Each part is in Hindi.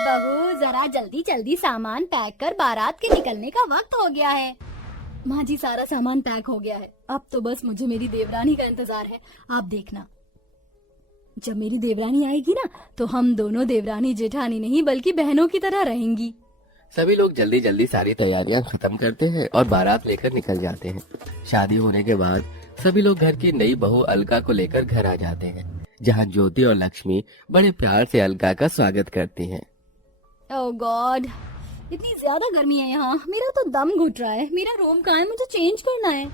बहू जरा जल्दी जल्दी सामान पैक कर, बारात के निकलने का वक्त हो गया है। माँ जी सारा सामान पैक हो गया है, अब तो बस मुझे मेरी देवरानी का इंतजार है। आप देखना, जब मेरी देवरानी आएगी ना तो हम दोनों देवरानी जेठानी नहीं बल्कि बहनों की तरह रहेंगी। सभी लोग जल्दी जल्दी सारी तैयारियां खत्म करते हैं और बारात लेकर निकल जाते हैं। शादी होने के बाद सभी लोग घर की नई बहू अलका को लेकर घर आ जाते हैं, जहां ज्योति और लक्ष्मी बड़े प्यार से अलका का स्वागत करती हैं। ओह गॉड, इतनी ज्यादा गर्मी है यहाँ, मेरा तो दम घुट रहा है। मेरा रूम कहाँ है, मुझे चेंज करना है।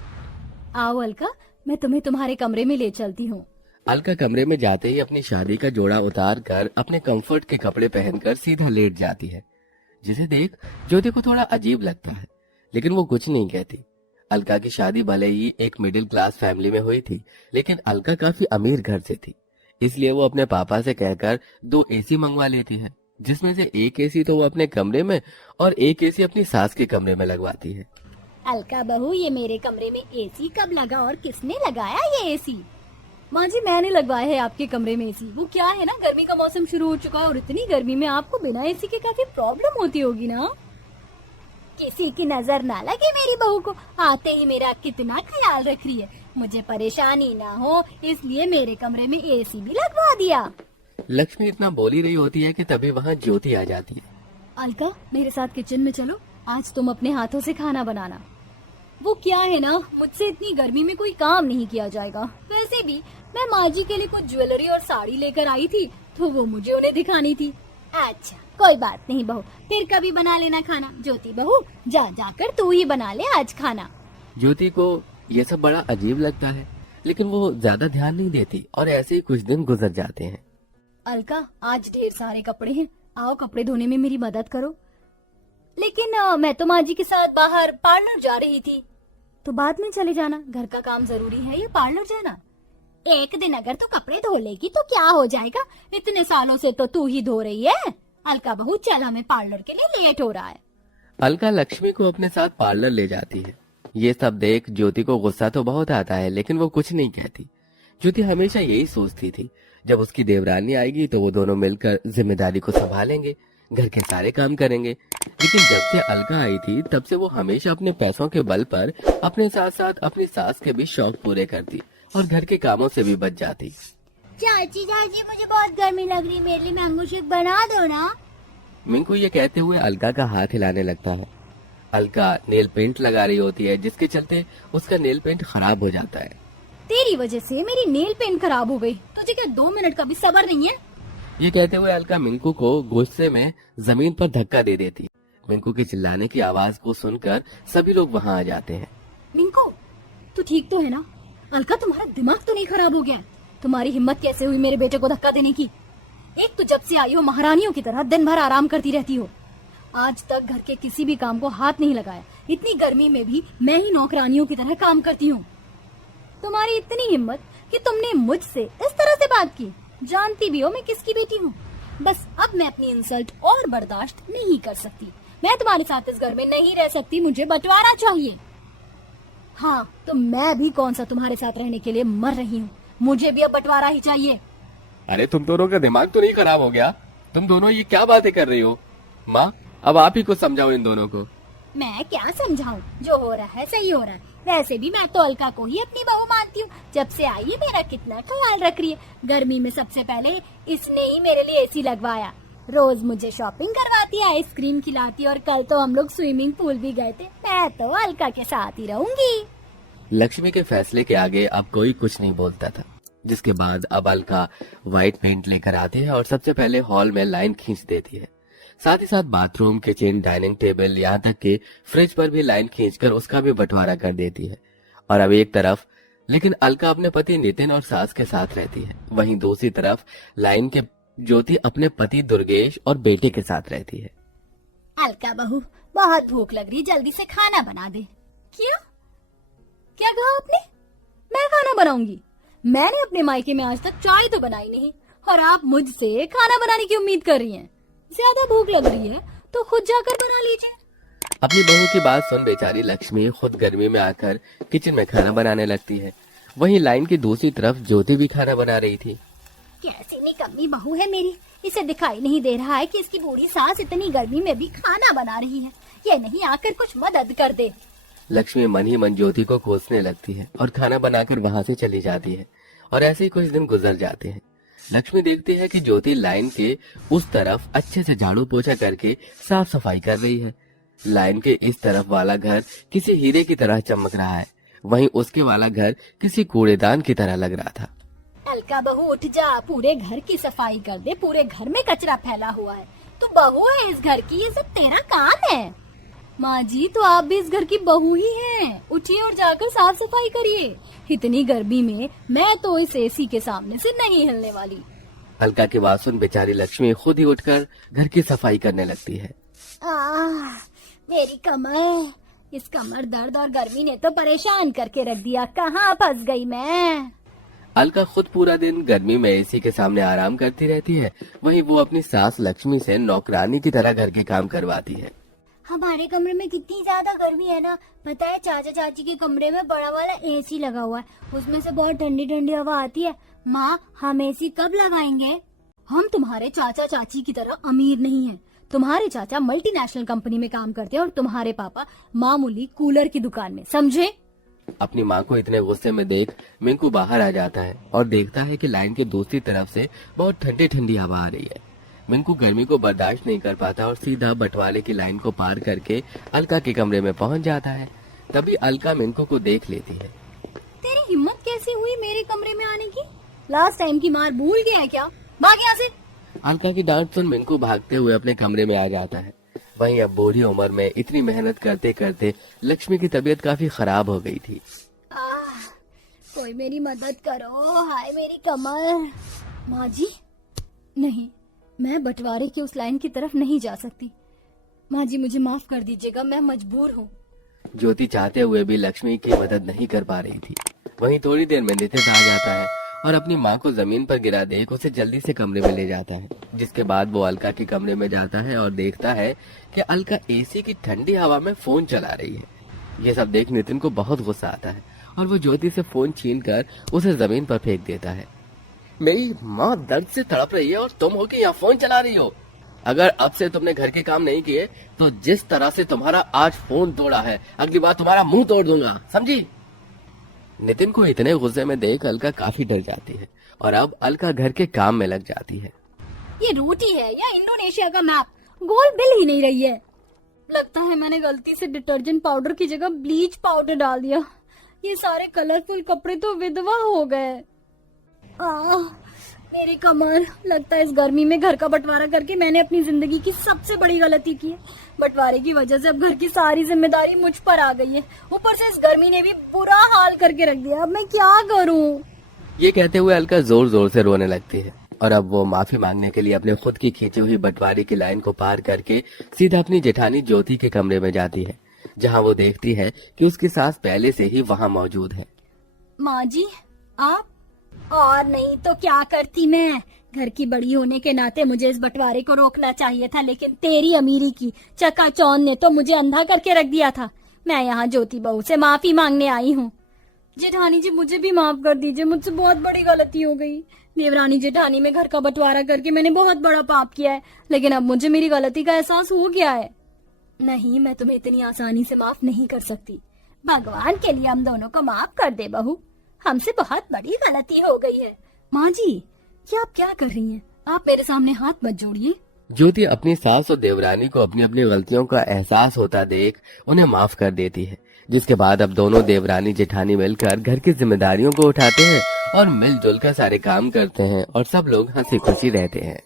आओ अलका, मैं तुम्हें तुम्हारे कमरे में ले चलती हूँ। अलका कमरे में जाते ही अपनी शादी का जोड़ा उतार कर अपने कंफर्ट के कपड़े पहनकर सीधा लेट जाती है, जिसे देख ज्योति को थोड़ा अजीब लगता है, लेकिन वो कुछ नहीं कहती। अलका की शादी भले ही एक मिडिल क्लास फैमिली में हुई थी, लेकिन अलका काफी अमीर घर से थी, इसलिए वो अपने पापा से कहकर 2 एसी मंगवा लेती है, जिसमें से एक एसी तो वो अपने कमरे में और एक एसी अपनी सास के कमरे में लगवाती है। अलका बहू, ये मेरे कमरे में एसी कब लगा और किसने लगाया ये एसी? माँ जी, मैंने लगवाया है आपके कमरे में एसी। वो क्या है ना, गर्मी का मौसम शुरू हो चुका है और इतनी गर्मी में आपको बिना एसी के काफी प्रॉब्लम होती होगी ना। किसी की नजर ना लगे मेरी बहू को, आते ही मेरा कितना ख्याल रख रही है। मुझे परेशानी ना हो इसलिए मेरे कमरे में एसी भी लगवा दिया। लक्ष्मी इतना बोल ही रही होती है कि तभी वहाँ ज्योति आ जाती है। अलका, मेरे साथ किचन में चलो, आज तुम अपने हाथों से खाना बनाना। वो क्या है ना, मुझसे इतनी गर्मी में कोई काम नहीं किया जाएगा। वैसे भी मैं माँ जी के लिए कुछ ज्वेलरी और साड़ी लेकर आई थी, तो वो मुझे उन्हें दिखानी थी। अच्छा, कोई बात नहीं बहू, फिर कभी बना लेना खाना। ज्योति बहू, जाकर तू ही बना ले आज खाना। ज्योति को ये सब बड़ा अजीब लगता है, लेकिन वो ज्यादा ध्यान नहीं देती और ऐसे ही कुछ दिन गुजर जाते हैं। अलका, आज ढेर सारे कपड़े हैं, आओ कपड़े धोने में मेरी मदद करो। लेकिन मैं तो माँ जी के साथ बाहर पार्लर जा रही थी। तो बाद में चले जाना, घर का काम जरूरी है या पार्लर जाना? एक दिन अगर तू कपड़े धो लेगी तो क्या हो जाएगा, इतने सालों से तो तू ही धो रही है। अलका बहू, चल, हमें पार्लर के लिए लेट हो रहा है। अलका लक्ष्मी को अपने साथ पार्लर ले जाती है। ये सब देख ज्योति को गुस्सा तो बहुत आता है, लेकिन वो कुछ नहीं कहती। ज्योति हमेशा यही सोचती थी, जब उसकी देवरानी आएगी तो वो दोनों मिलकर जिम्मेदारी को संभालेंगे, घर के सारे काम करेंगे। लेकिन जब से अलका आई थी तब से वो हमेशा अपने पैसों के बल पर अपने साथ साथ अपनी सास के भी शौक पूरे करती और घर के कामों से भी बच जाती। चाची मुझे बहुत गर्मी लग रही, मेरे लिए मैंगो शेक बना दो ना। मिंकू ये कहते हुए अलका का हाथ हिलाने लगता है। अलका नेल पेंट लगा रही होती है, जिसके चलते उसका नेल पेंट खराब हो जाता है। तेरी वजह से मेरी नेल पेंट खराब हो गई, तुझे क्या 2 मिनट का भी सब्र नहीं है? ये कहते हुए अलका मिंकू को गुस्से में जमीन पर धक्का दे देती। मिंकू के चिल्लाने की आवाज को सुनकर सभी लोग वहाँ आ जाते हैं। मिंकू, तू ठीक तो है ना? अलका, तुम्हारा दिमाग तो नहीं खराब हो गया? तुम्हारी हिम्मत कैसे हुई मेरे बेटे को धक्का देने की? एक तो जब से आई हो महारानियों की तरह दिन भर आराम करती रहती हो, आज तक घर के किसी भी काम को हाथ नहीं लगाया। इतनी गर्मी में भी मैं ही नौकरानियों की तरह काम करती हूँ। तुम्हारी इतनी हिम्मत कि तुमने मुझसे इस तरह से बात की। जानती भी हो मैं किसकी बेटी हूँ। बस अब मैं अपनी इंसल्ट और बर्दाश्त नहीं कर सकती। मैं तुम्हारे साथ इस घर में नहीं रह सकती, मुझे बंटवारा चाहिए। हाँ, तो मैं भी कौन सा तुम्हारे साथ रहने के लिए मर रही हूँ, मुझे भी अब बंटवारा ही चाहिए। अरे तुम दोनों का दिमाग तो नहीं खराब हो गया? तुम दोनों ये क्या बातें कर रही हो? माँ, अब आप ही कुछ समझाओ इन दोनों को। मैं क्या समझाऊं, जो हो रहा है सही हो रहा है। वैसे भी मैं तो अलका को ही अपनी बहू मानती हूँ। जब से आई है मेरा कितना ख्याल रख रही है। गर्मी में सबसे पहले इसने ही मेरे लिए एसी लगवाया, रोज मुझे शॉपिंग करवाती, आइसक्रीम खिलाती और कल तो हम लोग स्विमिंग पूल भी गए थे। मैं तो अलका के साथ ही रहूंगी। लक्ष्मी के फैसले के आगे अब कोई कुछ नहीं बोलता था, जिसके बाद अब अलका व्हाइट पेंट लेकर आती है और सबसे पहले हॉल में लाइन खींच देती है। साथ ही साथ बाथरूम, किचन, डाइनिंग टेबल, यहाँ तक कि फ्रिज पर भी लाइन खींचकर उसका भी बंटवारा कर देती है। और अब एक तरफ लेकिन अलका अपने पति नितिन और सास के साथ रहती है, वहीं दूसरी तरफ लाइन के ज्योति अपने पति दुर्गेश और बेटे के साथ रहती है। अलका बहू, बहुत भूख लग रही, जल्दी से खाना बना दे। क्या कहा आपने? मैं खाना बनाऊंगी? मैंने अपने मायके में आज तक चाय तो बनाई नहीं और आप मुझसे खाना बनाने की उम्मीद कर रही हैं। ज्यादा भूख लग रही है तो खुद जाकर बना लीजिए। अपनी बहू की बात सुन बेचारी लक्ष्मी खुद गर्मी में आकर किचन में खाना बनाने लगती है। वहीं लाइन की दूसरी तरफ ज्योति भी खाना बना रही थी। कैसी निकम्मी बहू है मेरी, इसे दिखाई नहीं दे रहा है कि इसकी बूढ़ी सास इतनी गर्मी में भी खाना बना रही है। ये नहीं आकर कुछ मदद कर दे। लक्ष्मी मन ही मन ज्योति को कोसने लगती है और खाना बनाकर वहां से चली जाती है। और ऐसे ही कुछ दिन गुजर जाते हैं। लक्ष्मी देखती है कि ज्योति लाइन के उस तरफ अच्छे से झाड़ू पोछा करके साफ सफाई कर रही है। लाइन के इस तरफ वाला घर किसी हीरे की तरह चमक रहा है, वहीं उसके वाला घर किसी कूड़ेदान की तरह लग रहा था। अलका बहू उठ जा, पूरे घर की सफाई कर दे। पूरे घर में कचरा फैला हुआ है। तू बहू है इस घर की, ये सब तेरा काम है। माँ जी, तो आप भी इस घर की बहू ही हैं। उठिए और जाकर साफ सफाई करिए। इतनी गर्मी में मैं तो इस एसी के सामने से नहीं हिलने वाली। अलका की बात सुन बेचारी लक्ष्मी खुद ही उठकर घर की सफाई करने लगती है। मेरी कमर, इस कमर दर्द और गर्मी ने तो परेशान करके रख दिया। कहाँ फंस गई मैं। अलका खुद पूरा दिन गर्मी में एसी के सामने आराम करती रहती है, वहीं वो अपनी सास लक्ष्मी से नौकरानी की तरह घर के काम करवाती है। हमारे कमरे में कितनी ज्यादा गर्मी है ना। पता है, चाचा चाची के कमरे में बड़ा वाला एसी लगा हुआ है, उसमें से बहुत ठंडी ठंडी हवा आती है। माँ, हम एसी कब लगाएंगे? हम तुम्हारे चाचा चाची की तरह अमीर नहीं हैं। तुम्हारे चाचा मल्टीनेशनल कंपनी में काम करते हैं और तुम्हारे पापा मामूली कूलर की दुकान में, समझे? अपनी माँ को इतने गुस्से में देख मिंकू बाहर आ जाता है और देखता है कि लाइन के दूसरी तरफ से बहुत ठंडी ठंडी हवा आ रही है। मिंकू गर्मी को बर्दाश्त नहीं कर पाता और सीधा बंटवारे की लाइन को पार करके अलका के कमरे में पहुंच जाता है। तभी अलका मिंकू को देख लेती है। तेरी हिम्मत कैसे हुई मेरे कमरे में आने की? लास्ट टाइम की मार भूल गया है क्या? भाग यहाँ से। अलका की डांट सुन मिंकू भागते हुए अपने कमरे में आ जाता है। वहीं अब बूढ़ी उम्र में इतनी मेहनत करते करते लक्ष्मी की तबीयत काफी खराब हो गई थी। कोई मेरी मदद करो, हाय मेरी कमर। माँ जी, नहीं, मैं बंटवारे की उस लाइन की तरफ नहीं जा सकती। माँ जी, मुझे माफ कर दीजिएगा, मैं मजबूर हूँ। ज्योति चाहते हुए भी लक्ष्मी की मदद नहीं कर पा रही थी। वहीं थोड़ी देर में नितिन आ जाता है और अपनी माँ को जमीन पर गिरा देख उसे जल्दी से कमरे में ले जाता है। जिसके बाद वो अलका के कमरे में जाता है और देखता है कि अलका एसी की ठंडी हवा में फोन चला रही है। ये सब देख नितिन को बहुत गुस्सा आता है और वो ज्योति से फोन छीनकर उसे जमीन पर फेंक देता है। मेरी माँ दर्द से तड़प रही है और तुम हो कि यहाँ फोन चला रही हो। अगर अब से तुमने घर के काम नहीं किए तो जिस तरह से तुम्हारा आज फोन तोड़ा है, अगली बार तुम्हारा मुंह तोड़ दूंगा, समझी? नितिन को इतने गुस्से में देख अलका काफी डर जाती है और अब अलका घर के काम में लग जाती है। ये रोटी है या इंडोनेशिया का मैप? गोल बिल ही नहीं रही है। लगता है मैंने गलती से डिटर्जेंट पाउडर की जगह ब्लीच पाउडर डाल दिया। ये सारे कलरफुल कपड़े तो विधवा हो गए। मेरी कमर, लगता है इस गर्मी में घर का बंटवारा करके मैंने अपनी जिंदगी की सबसे बड़ी गलती की है। बंटवारे की वजह से अब घर की सारी जिम्मेदारी मुझ पर आ गई है। ऊपर से इस गर्मी ने भी बुरा हाल करके रख दिया। अब मैं क्या करूं? ये कहते हुए अलका जोर जोर से रोने लगती है और अब वो माफी मांगने के लिए अपने खुद की खींची हुई बंटवारे की लाइन को पार करके सीधा अपनी जेठानी ज्योति के कमरे में जाती है, जहाँ वो देखती है कि उसकी सास पहले से ही वहाँ मौजूद है। माँ जी, आप? और नहीं तो क्या करती मैं? घर की बड़ी होने के नाते मुझे इस बंटवारे को रोकना चाहिए था, लेकिन तेरी अमीरी की चकाचौंध ने तो मुझे अंधा करके रख दिया था। मैं यहाँ ज्योति बहू से माफी मांगने आई हूँ। जेठानी जी, मुझे भी माफ कर दीजिए, मुझसे बहुत बड़ी गलती हो गई। देवरानी जेठानी में घर का बंटवारा करके मैंने बहुत बड़ा पाप किया है, लेकिन अब मुझे मेरी गलती का एहसास हो गया है। नहीं, मैं तुम्हें इतनी आसानी से माफ नहीं कर सकती। भगवान के लिए हम दोनों को माफ कर दे बहू, हमसे बहुत बड़ी गलती हो गई है। माँ जी, ये आप क्या कर रही हैं? आप मेरे सामने हाथ मत जोड़िए। ज्योति अपनी सास और देवरानी को अपनी अपनी गलतियों का एहसास होता देख उन्हें माफ कर देती है, जिसके बाद अब दोनों देवरानी जेठानी मिलकर घर की जिम्मेदारियों को उठाते हैं और मिलजुल कर सारे काम करते हैं और सब लोग हंसी खुशी रहते हैं।